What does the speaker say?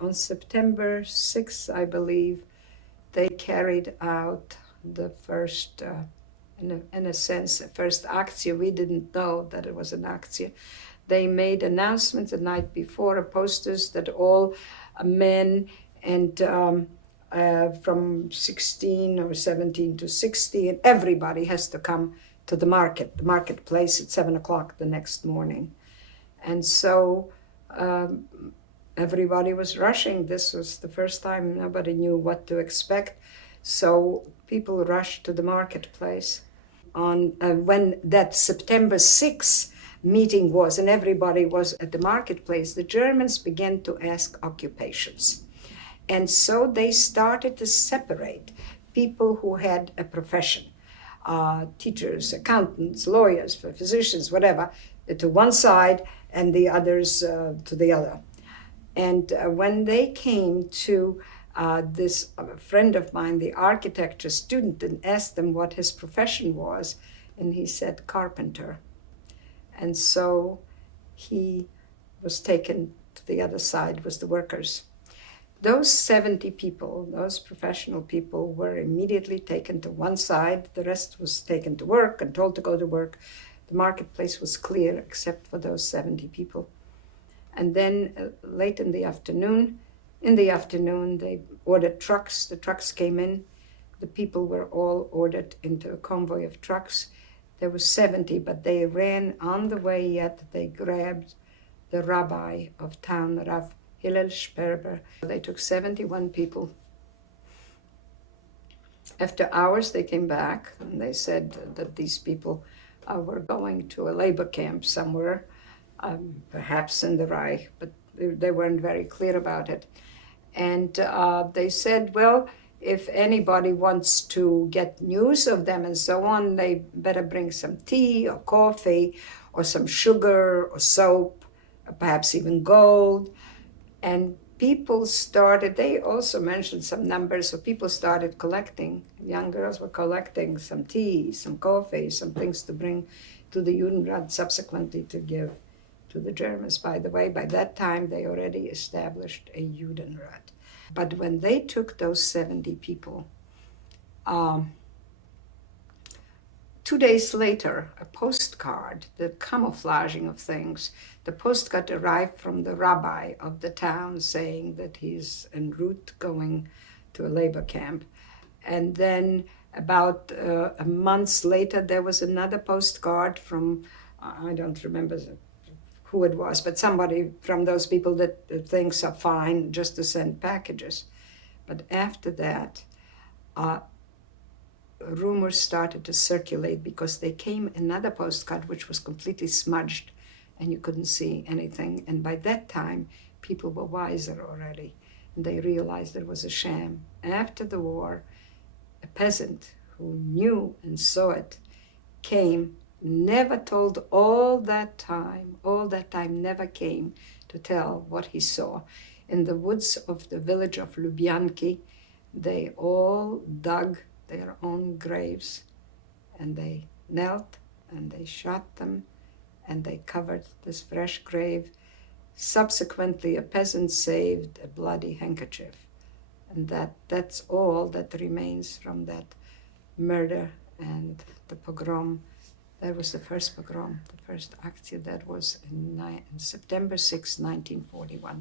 on September 6th, I believe, they carried out the first, in a sense, first akcja. We didn't know that it was an akcja. They made announcements the night before, posters that all men and from 16 or 17 to 60, and everybody has to come to the marketplace at 7 o'clock the next morning. And so everybody was rushing. This was the first time nobody knew what to expect. So people rushed to the marketplace. On when that September 6th meeting was and everybody was at the marketplace, the Germans began to ask occupations. And so they started to separate people who had a profession, teachers, accountants, lawyers, physicians, whatever, to one side and the others to the other. And when they came to this friend of mine, the architecture student, and asked him what his profession was, and he said carpenter. And so he was taken to the other side, was the workers. Those 70 people, those professional people, were immediately taken to one side. The rest was taken to work and told to go to work. The marketplace was clear except for those 70 people. And then late in the afternoon, they ordered trucks. The trucks came in. The people were all ordered into a convoy of trucks. There were 70, but they ran on the way yet. They grabbed the rabbi of town, Rav Hillel Sperber. They took 71 people. After hours, they came back and they said that these people were going to a labor camp somewhere, perhaps in the Reich, but they weren't very clear about it. And they said, well, if anybody wants to get news of them and so on, they better bring some tea or coffee or some sugar or soap, or perhaps even gold. And people started, they also mentioned some numbers, so people started collecting. Young girls were collecting some tea, some coffee, some things to bring to the Judenrat, subsequently to give to the Germans. By the way, by that time, they already established a Judenrat. But when they took those 70 people, 2 days later, a postcard, the camouflaging of things, the postcard arrived from the rabbi of the town saying that he's en route going to a labor camp. And then about a month later, there was another postcard from, I don't remember who it was, but somebody from those people that things are fine just to send packages. But after that, rumors started to circulate because there came another postcard which was completely smudged and you couldn't see anything. And by that time, people were wiser already and they realized it was a sham. After the war, a peasant who knew and saw it came, never told all that time never came to tell what he saw. In the woods of the village of Lubyanki, they all dug their own graves and they knelt and they shot them and they covered this fresh grave. Subsequently, a peasant saved a bloody handkerchief. And that's all that remains from that murder and the pogrom. That was the first pogrom, the first akcja. That was in September 6, 1941.